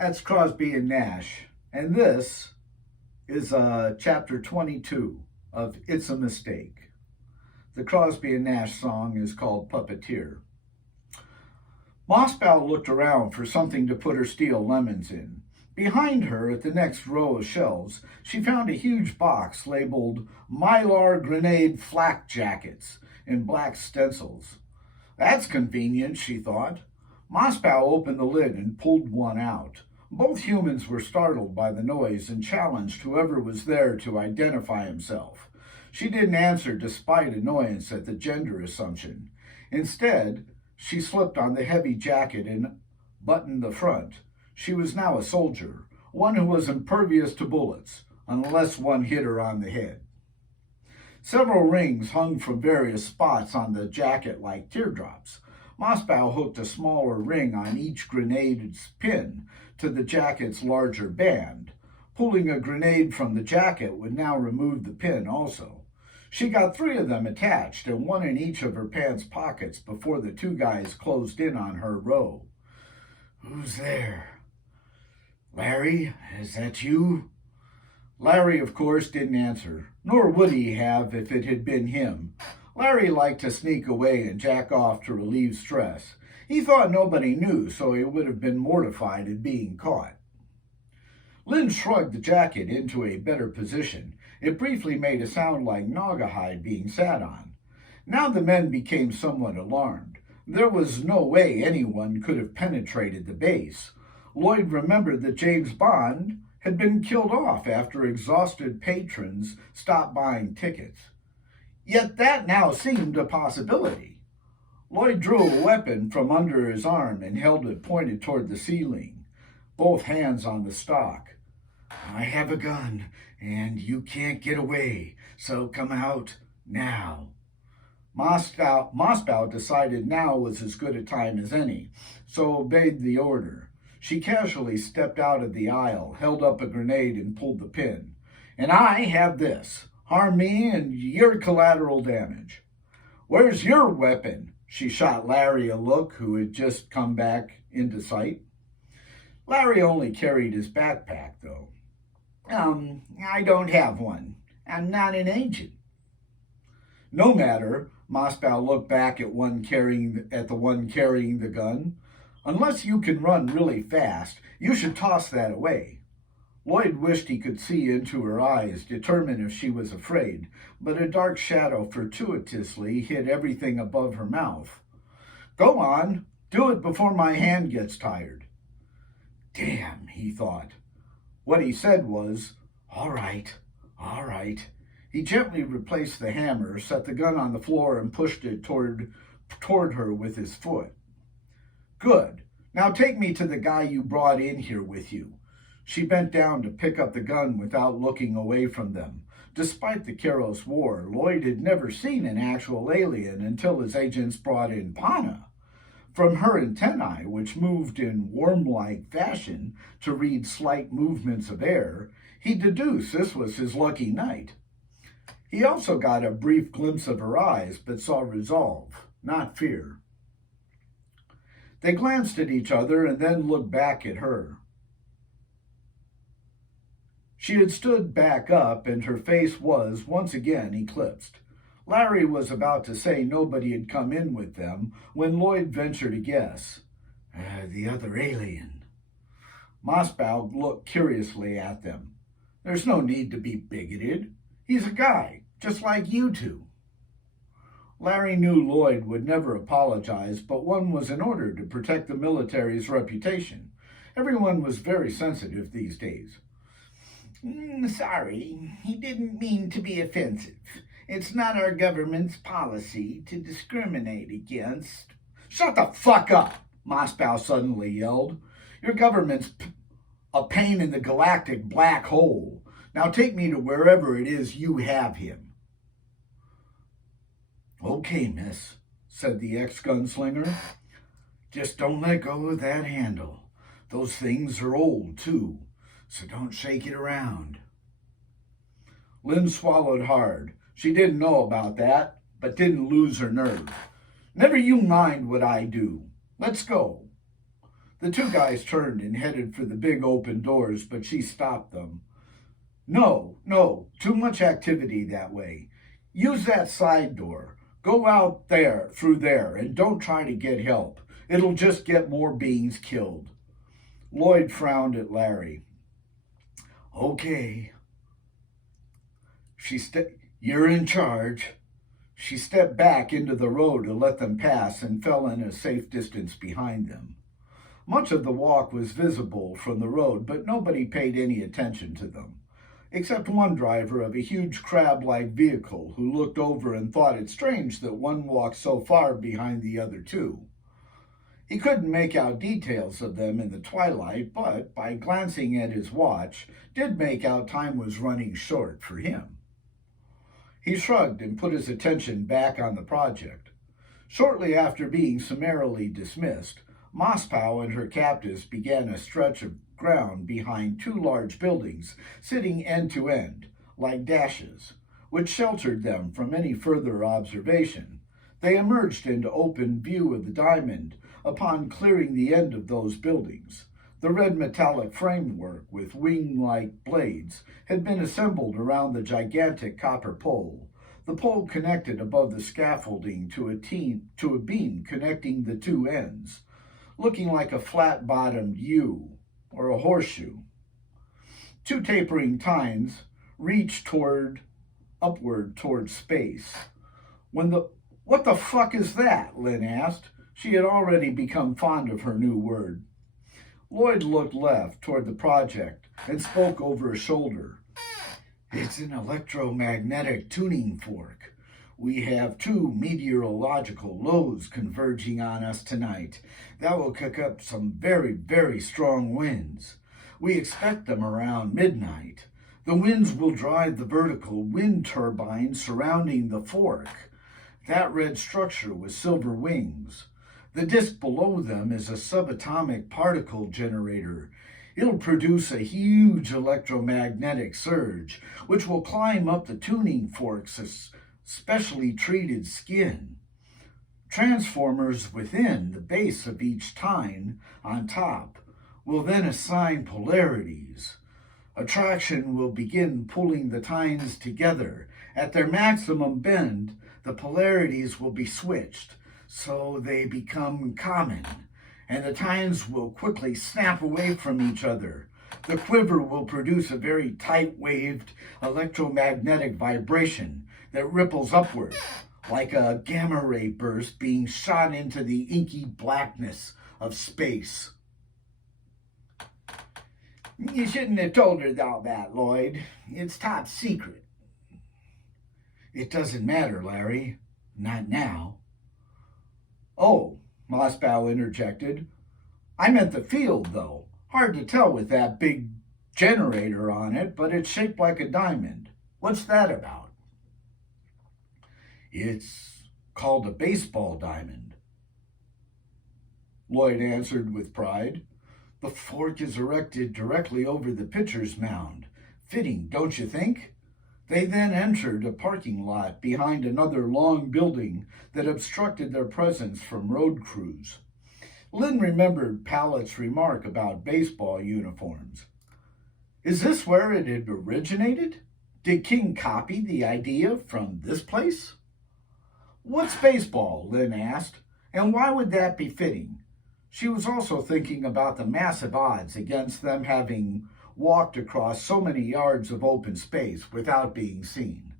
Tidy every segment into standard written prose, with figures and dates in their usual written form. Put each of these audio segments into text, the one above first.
That's Crosby and Nash. And this is chapter 22 of It's a Mistake. The Crosby and Nash song is called Puppeteer. Mossbow looked around for something to put her steel lemons in. Behind her, at the next row of shelves, she found a huge box labeled Mylar Grenade Flak Jackets in black stencils. That's convenient, she thought. Mossbow opened the lid and pulled one out. Both humans were startled by the noise and challenged whoever was there to identify himself. She didn't answer despite annoyance at the gender assumption. Instead, she slipped on the heavy jacket and buttoned the front. She was now a soldier, one who was impervious to bullets, unless one hit her on the head. Several rings hung from various spots on the jacket like teardrops. Mossbow hooked a smaller ring on each grenade's pin to the jacket's larger band. Pulling a grenade from the jacket would now remove the pin also. She got 3 of them attached and one in each of her pants pockets before the 2 guys closed in on her row. "Who's there? Larry, is that you?" Larry, of course, didn't answer, nor would he have if it had been him. Larry liked to sneak away and jack off to relieve stress. He thought nobody knew, so he would have been mortified at being caught. Lynn shrugged the jacket into a better position. It briefly made a sound like naugahyde being sat on. Now the men became somewhat alarmed. There was no way anyone could have penetrated the base. Lloyd remembered that James Bond had been killed off after exhausted patrons stopped buying tickets. Yet that now seemed a possibility. Lloyd drew a weapon from under his arm and held it pointed toward the ceiling, both hands on the stock. "I have a gun, and you can't get away, so come out now." Mossbow decided now was as good a time as any, so obeyed the order. She casually stepped out of the aisle, held up a grenade, and pulled the pin. "And I have this. Harm me and you're collateral damage." "Where's your weapon?" She shot Larry a look, who had just come back into sight. Larry only carried his backpack, though. I don't have one. I'm not an agent." "No matter." Mossbow looked back at the one carrying the gun. "Unless you can run really fast, you should toss that away." Lloyd wished he could see into her eyes, determine if she was afraid, but a dark shadow fortuitously hid everything above her mouth. "Go on, do it before my hand gets tired." "Damn," he thought. What he said was, all right. He gently replaced the hammer, set the gun on the floor, and pushed it toward her with his foot. "Good. Now take me to the guy you brought in here with you." She bent down to pick up the gun without looking away from them. Despite the Karos war, Lloyd had never seen an actual alien until his agents brought in Pana. From her antennae, which moved in worm-like fashion to read slight movements of air, he deduced this was his lucky night. He also got a brief glimpse of her eyes, but saw resolve, not fear. They glanced at each other and then looked back at her. She had stood back up, and her face was, once again, eclipsed. Larry was about to say nobody had come in with them when Lloyd ventured a guess. The other alien." Mossbow looked curiously at them. "There's no need to be bigoted. He's a guy, just like you two." Larry knew Lloyd would never apologize, but one was in order to protect the military's reputation. Everyone was very sensitive these days. Sorry, he didn't mean to be offensive. It's not our government's policy to discriminate against—" "Shut the fuck up!" Mossbow suddenly yelled. "Your government's a pain in the galactic black hole. Now take me to wherever it is you have him." "Okay, miss," said the ex-gunslinger. "Just don't let go of that handle. Those things are old, too, so don't shake it around." Lynn swallowed hard. She didn't know about that, but didn't lose her nerve. "Never you mind what I do. Let's go." The two guys turned and headed for the big open doors, but she stopped them. No, no, too much activity that way. Use that side door. Go out there, through there, and don't try to get help. It'll just get more beings killed. Lloyd frowned at Larry. Okay. You're in charge. She stepped back into the road to let them pass and fell in a safe distance behind them. Much of the walk was visible from the road, but nobody paid any attention to them, except one driver of a huge crab-like vehicle who looked over and thought it strange that one walked so far behind the other two. He couldn't make out details of them in the twilight, but by glancing at his watch, did make out time was running short for him. He shrugged and put his attention back on the project. Shortly after being summarily dismissed, Moscow and her captives began a stretch of ground behind two large buildings, sitting end to end, like dashes, which sheltered them from any further observation. They emerged into open view of the diamond upon clearing the end of those buildings. The red metallic framework with wing-like blades had been assembled around the gigantic copper pole. The pole connected above the scaffolding to a beam connecting the two ends, looking like a flat-bottomed U or a horseshoe. Two tapering tines reached upward toward space. What the fuck is that? Lynn asked. She had already become fond of her new word. Lloyd looked left toward the project and spoke over his shoulder. It's an electromagnetic tuning fork. We have two meteorological lows converging on us tonight. That will kick up some very, very strong winds. We expect them around midnight. The winds will drive the vertical wind turbines surrounding the fork. That red structure with silver wings. The disk below them is a subatomic particle generator. It'll produce a huge electromagnetic surge, which will climb up the tuning fork's specially treated skin. Transformers within the base of each tine on top will then assign polarities. Attraction will begin pulling the tines together. At their maximum bend, the polarities will be switched, so they become common, and the tines will quickly snap away from each other. The quiver will produce a very tight-waved electromagnetic vibration that ripples upward, like a gamma ray burst being shot into the inky blackness of space. You shouldn't have told her all that, Lloyd. It's top secret. It doesn't matter, Larry. Not now. Oh, Moscow interjected. I meant the field, though. Hard to tell with that big generator on it, but it's shaped like a diamond. What's that about? It's called a baseball diamond, Lloyd answered with pride. The fork is erected directly over the pitcher's mound. Fitting, don't you think? They then entered a parking lot behind another long building that obstructed their presence from road crews. Lynn remembered Pallett's remark about baseball uniforms. Is this where it had originated? Did King copy the idea from this place? What's baseball? Lynn asked, and why would that be fitting? She was also thinking about the massive odds against them having walked across so many yards of open space without being seen.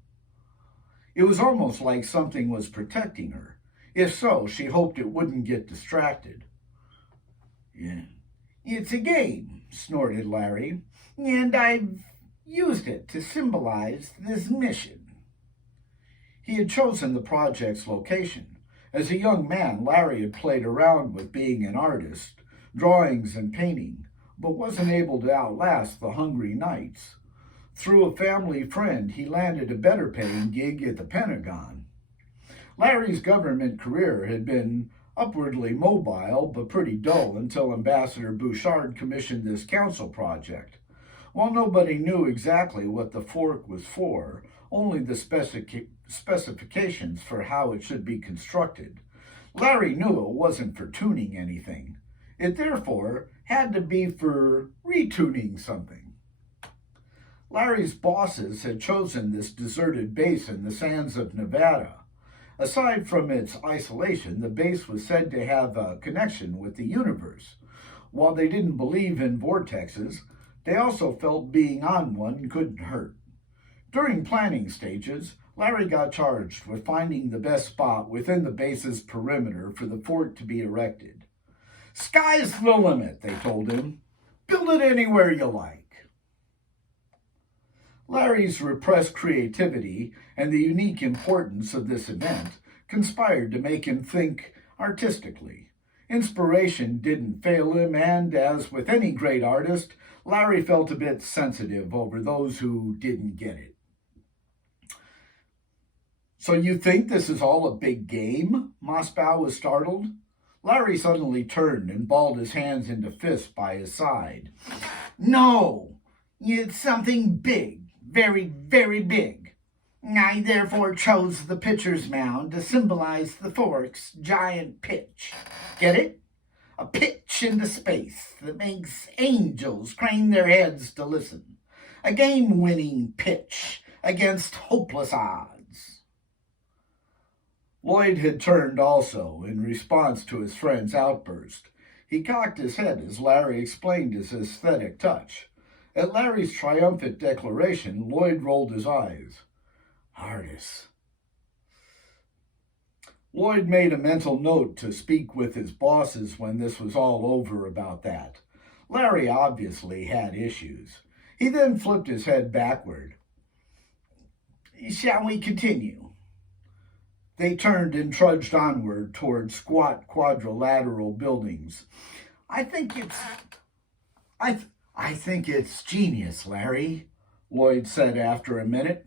It was almost like something was protecting her. If so, she hoped it wouldn't get distracted. Yeah. It's a game, snorted Larry, and I've used it to symbolize this mission. He had chosen the project's location. As a young man, Larry had played around with being an artist, drawings and painting, but wasn't able to outlast the hungry nights. Through a family friend, he landed a better-paying gig at the Pentagon. Larry's government career had been upwardly mobile, but pretty dull until Ambassador Bouchard commissioned this council project. While nobody knew exactly what the fork was for, only the specifications for how it should be constructed, Larry knew it wasn't for tuning anything. It therefore had to be for retuning something. Larry's bosses had chosen this deserted base in the sands of Nevada. Aside from its isolation, the base was said to have a connection with the universe. While they didn't believe in vortexes, they also felt being on one couldn't hurt. During planning stages, Larry got charged with finding the best spot within the base's perimeter for the fort to be erected. "Sky's the limit," they told him. "Build it anywhere you like." Larry's repressed creativity and the unique importance of this event conspired to make him think artistically. Inspiration didn't fail him, and as with any great artist, Larry felt a bit sensitive over those who didn't get it. "So you think this is all a big game?" Mossbaugh was startled. Larry suddenly turned and balled his hands into fists by his side. "No, it's something big, very, very big. I therefore chose the pitcher's mound to symbolize the fork's giant pitch. Get it? A pitch into space that makes angels crane their heads to listen. A game-winning pitch against hopeless odds." Lloyd had turned also in response to his friend's outburst. He cocked his head as Larry explained his aesthetic touch. At Larry's triumphant declaration, Lloyd rolled his eyes. "Artists." Lloyd made a mental note to speak with his bosses when this was all over about that. Larry obviously had issues. He then flipped his head backward. "Shall we continue?" They turned and trudged onward toward squat quadrilateral buildings. I think it's genius, Larry," Lloyd said after a minute.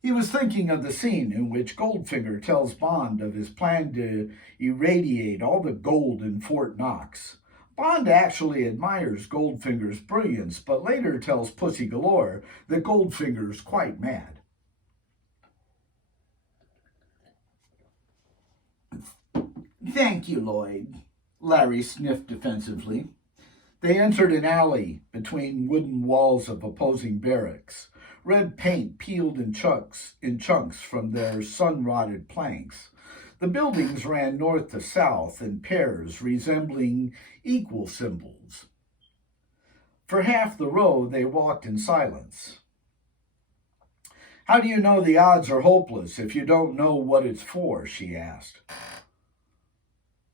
He was thinking of the scene in which Goldfinger tells Bond of his plan to irradiate all the gold in Fort Knox. Bond actually admires Goldfinger's brilliance, but later tells Pussy Galore that Goldfinger's quite mad. "Thank you, Lloyd," Larry sniffed defensively. They entered an alley between wooden walls of opposing barracks. Red paint peeled in chunks from their sun-rotted planks. The buildings ran north to south in pairs resembling equal symbols. For half the row, they walked in silence. "How do you know the odds are hopeless if you don't know what it's for?" she asked.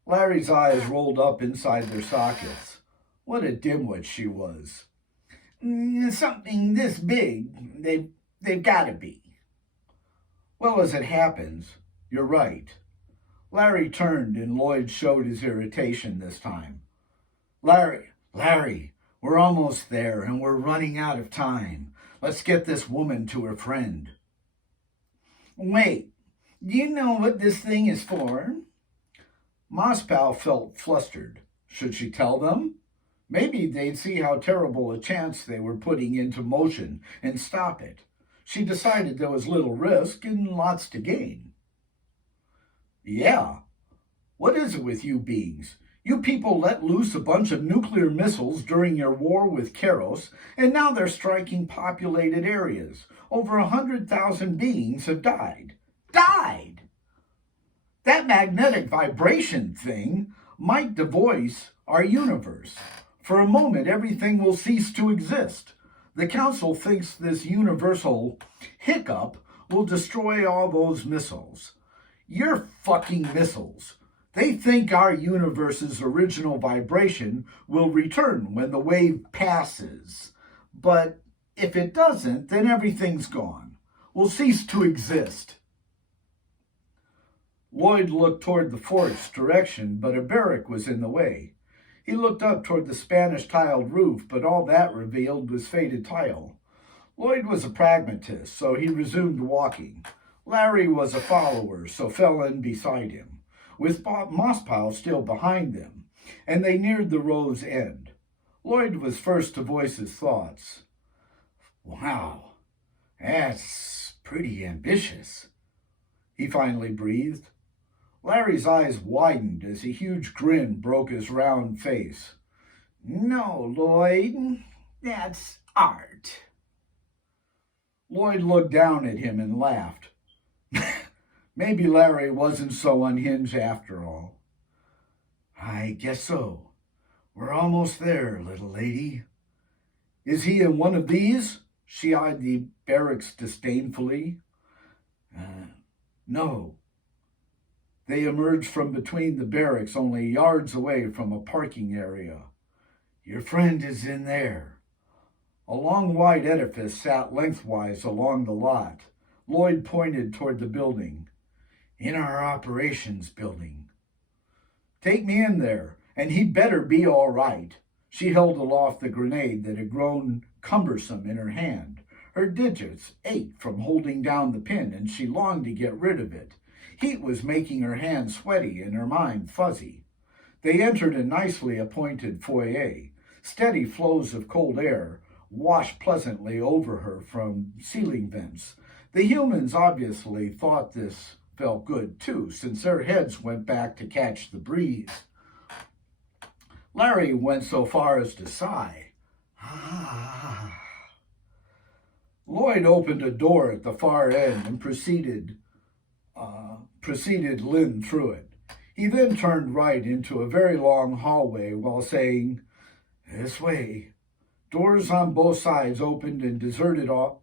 Larry's eyes rolled up inside their sockets. What a dimwit she was. "Something this big, they've got to be." "Well, as it happens, you're right." Larry turned and Lloyd showed his irritation this time. Larry, we're almost there and we're running out of time. Let's get this woman to her friend." "Wait, do you know what this thing is for?" Mossbaugh felt flustered. Should she tell them? Maybe they'd see how terrible a chance they were putting into motion and stop it. She decided there was little risk and lots to gain. "Yeah. What is it with you beings? You people let loose a bunch of nuclear missiles during your war with Karos, and now they're striking populated areas. Over 100,000 beings have died. Died! That magnetic vibration thing might devoice our universe. For a moment, everything will cease to exist. The Council thinks this universal hiccup will destroy all those missiles. You're fucking missiles. They think our universe's original vibration will return when the wave passes. But if it doesn't, then everything's gone. We'll cease to exist." Lloyd looked toward the fort's direction, but a barrack was in the way. He looked up toward the Spanish-tiled roof, but all that revealed was faded tile. Lloyd was a pragmatist, so he resumed walking. Larry was a follower, so fell in beside him, with Mossbaugh still behind them, and they neared the row's end. Lloyd was first to voice his thoughts. "Wow, that's pretty ambitious," he finally breathed. Larry's eyes widened as a huge grin broke his round face. No, Lloyd, that's art. Lloyd looked down at him and laughed. Maybe Larry wasn't so unhinged after all. I guess so. We're almost there, little lady. Is he in one of these? She eyed the barracks disdainfully. No. They emerged from between the barracks only yards away from a parking area. Your friend is in there. A long white edifice sat lengthwise along the lot. Lloyd pointed toward the building. In our operations building. Take me in there, and he'd better be all right. She held aloft the grenade that had grown cumbersome in her hand. Her digits ached from holding down the pin, and she longed to get rid of it. Heat was making her hands sweaty and her mind fuzzy. They entered a nicely appointed foyer. Steady flows of cold air washed pleasantly over her from ceiling vents. The humans obviously thought this felt good too, since their heads went back to catch the breeze. Larry went so far as to sigh. Lloyd opened a door at the far end and preceded Lynn through it. He then turned right into a very long hallway while saying, "This way." Doors on both sides opened and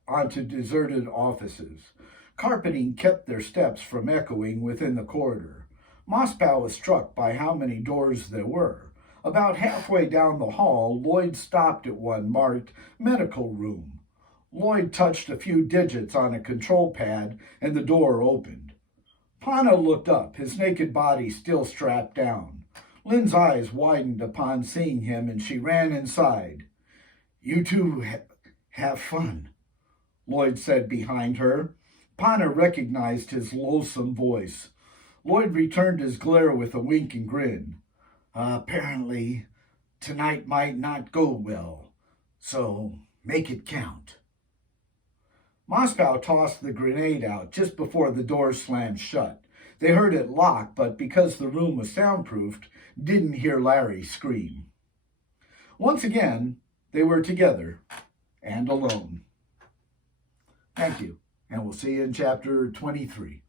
onto deserted offices. Carpeting kept their steps from echoing within the corridor. Moscow was struck by how many doors there were. About halfway down the hall, Lloyd stopped at one marked Medical Room. Lloyd touched a few digits on a control pad and the door opened. Pana looked up, his naked body still strapped down. Lynn's eyes widened upon seeing him and she ran inside. "You two have fun," Lloyd said behind her. Pana recognized his loathsome voice. Lloyd returned his glare with a wink and grin. "Apparently, tonight might not go well, so make it count." Moscow tossed the grenade out just before the door slammed shut. They heard it lock, but because the room was soundproofed, didn't hear Larry scream. Once again, they were together and alone. Thank you, and we'll see you in chapter 23.